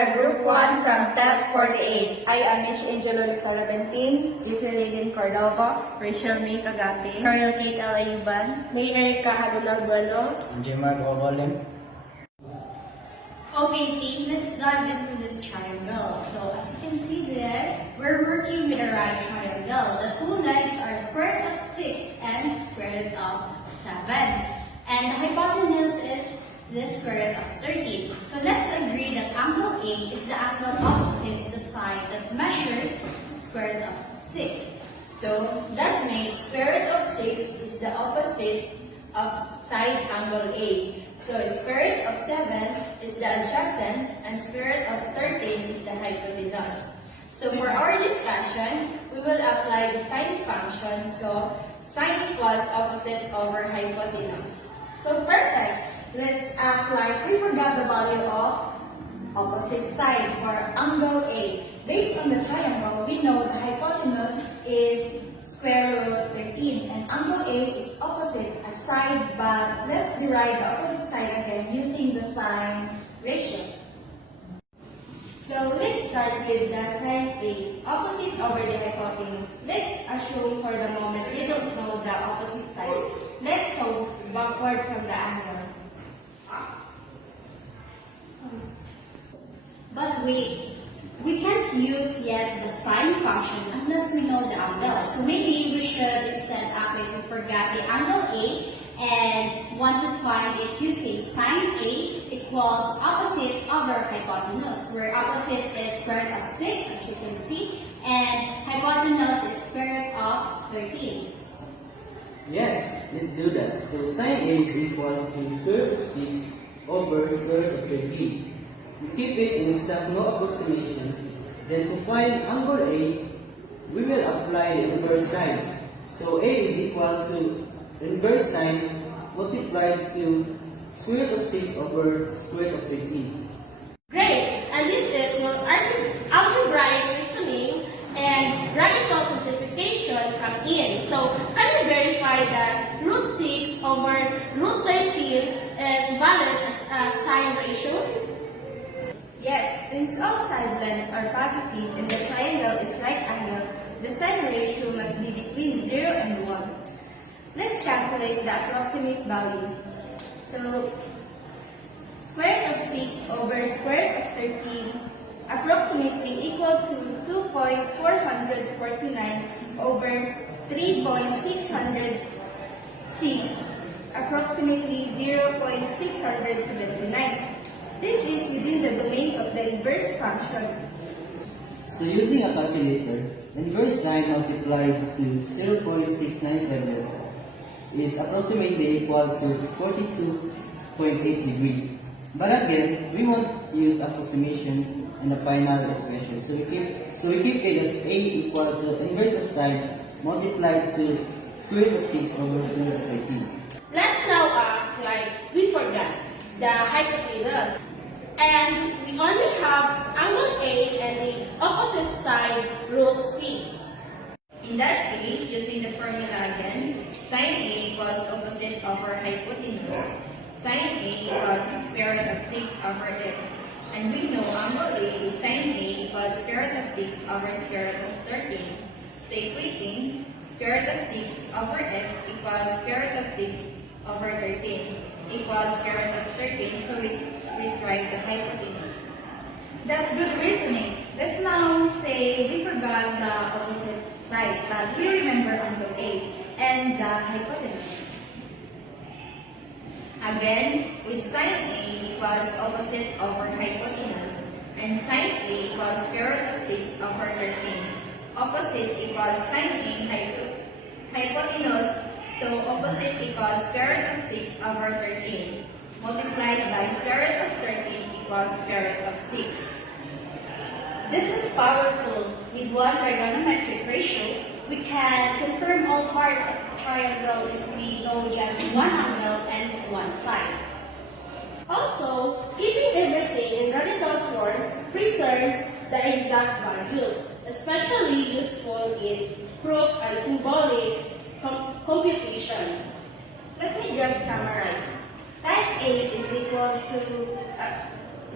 the Group 1 from Tab 48. I am Mitch Angelo Lizarra Bentin, Teacher Lilian Cordova, Rachel May Kagati, Colonel Kate L. Ayuban, May Erica Hadula Bueno. Jemar Ovalem. Okay, team, let's dive into this triangle. So, as you can see there, we're working with a right triangle. The two legs are square root of 6 and square root of 7. And the hypotenuse is the square root of 13. So, let's agree that angle A is the angle opposite the side that measures square root of 6. So, that means square root of 6 is the opposite of side angle A. So, square root of 7 is the adjacent and square root of 13 is the hypotenuse. So, for our discussion, we will apply the sine function. So, sine equals opposite over hypotenuse. So, perfect. Let's act like we forgot the value of opposite side for angle A. Based on the triangle, we know the hypotenuse is square root 13 and angle A is opposite a side, but let's derive the opposite side again using the sine ratio. So let's start with the sine A, opposite over the hypotenuse. Let's assume for the moment we don't know the opposite side. Let's solve backward from the angle. But wait, we can't use yet the sine function unless we know the angle. So maybe we should instead act like we forgot the angle A and want to find it using sine A equals opposite over hypotenuse, where opposite is square root of 6, as you can see, and hypotenuse is square root of 13. Yes, let's do that. So sine A is equals to square root of 6 over square root of 13. We keep it in exact no approximations. Then to find angle A, we will apply the inverse sign. So A is equal to inverse sign multiplied to square root of 6 over square root of 13. Great! And this is where algebraic reasoning and radical simplification come in. So, can we verify that root 6 over root 13 is valid as a sine ratio? Yes, since all side lengths are positive and the triangle is right angle, the sine ratio must be between 0 and 1. Let's calculate the approximate value. So, square root of 6 over square root of 13 approximately equal to 2.449 over 3.606, approximately 0.679. This is within the domain of the inverse function. So using a calculator, inverse sign multiplied to 0.697 is approximately equal to 42.8 degrees. But again, we won't use approximations in the final expression. So we keep it as A equal to inverse of sine multiplied to square root of 6 over square root of 13. Let's now act like we forgot the hypotenuse. And we only have angle A and the opposite side root 6. In that case, using the formula again, sine A equals opposite over hypotenuse. Sine A equals square root of 6 over x. And we know angle A is sine A equals square root of 6 over square root of 13. So equating square root of 6 over x equals square root of 6 over 13 equals square root of 13. So we write the hypotenuse. That's good reasoning. Let's now say we forgot the opposite side, but we remember angle A and the hypotenuse. Again, with sine A equals opposite over hypotenuse, and sine A equals square root of 6 over 13. Opposite equals sine A hypotenuse, so opposite equals square root of 6 over 13. Multiplied by square root of 13 equals square root of 6. This is powerful. With one trigonometric ratio, we can confirm all parts of the triangle if we know just one angle and one side. Also, keeping everything in radical form preserves the exact values, especially useful in proof and symbolic computation. Let me just summarize. Sine A is equal to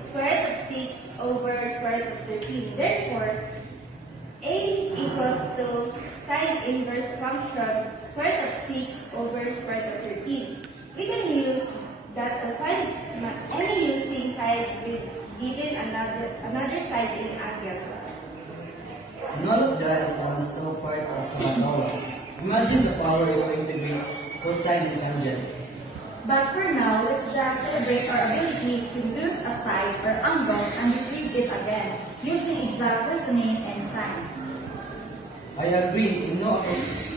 square root of 6 over square root of 13. Therefore, A equals to sine inverse function square root of 6 over square root of 13. We can use that to find any using side with given another side in angle. And all of that is also part of parabola. Imagine the power you integrate cosine and tangent. but for now, let's just celebrate our ability to lose a side or angle and retrieve it again using exact reasoning and sign. I agree, no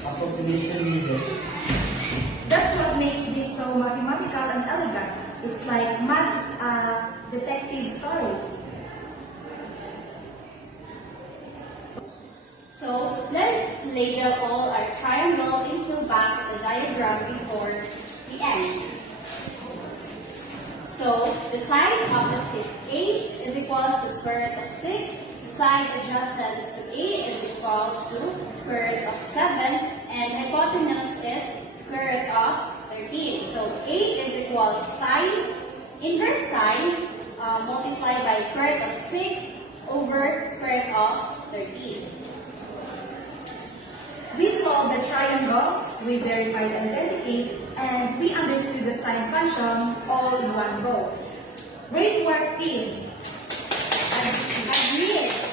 approximation needed. That's what makes this so mathematical and elegant. It's like math is a detective story. So let's label all our triangle and fill back the diagram before the end. So the side opposite A is equals to square root of 6. The side adjacent to A is equals to square root of 7. And hypotenuse is square root of 13. So A is equals sine, inverse sine, multiplied by square root of 6 over square root of 13. We solved the triangle, we verified identities, and we understood the sine function all in one go. Great work, team! Agreed.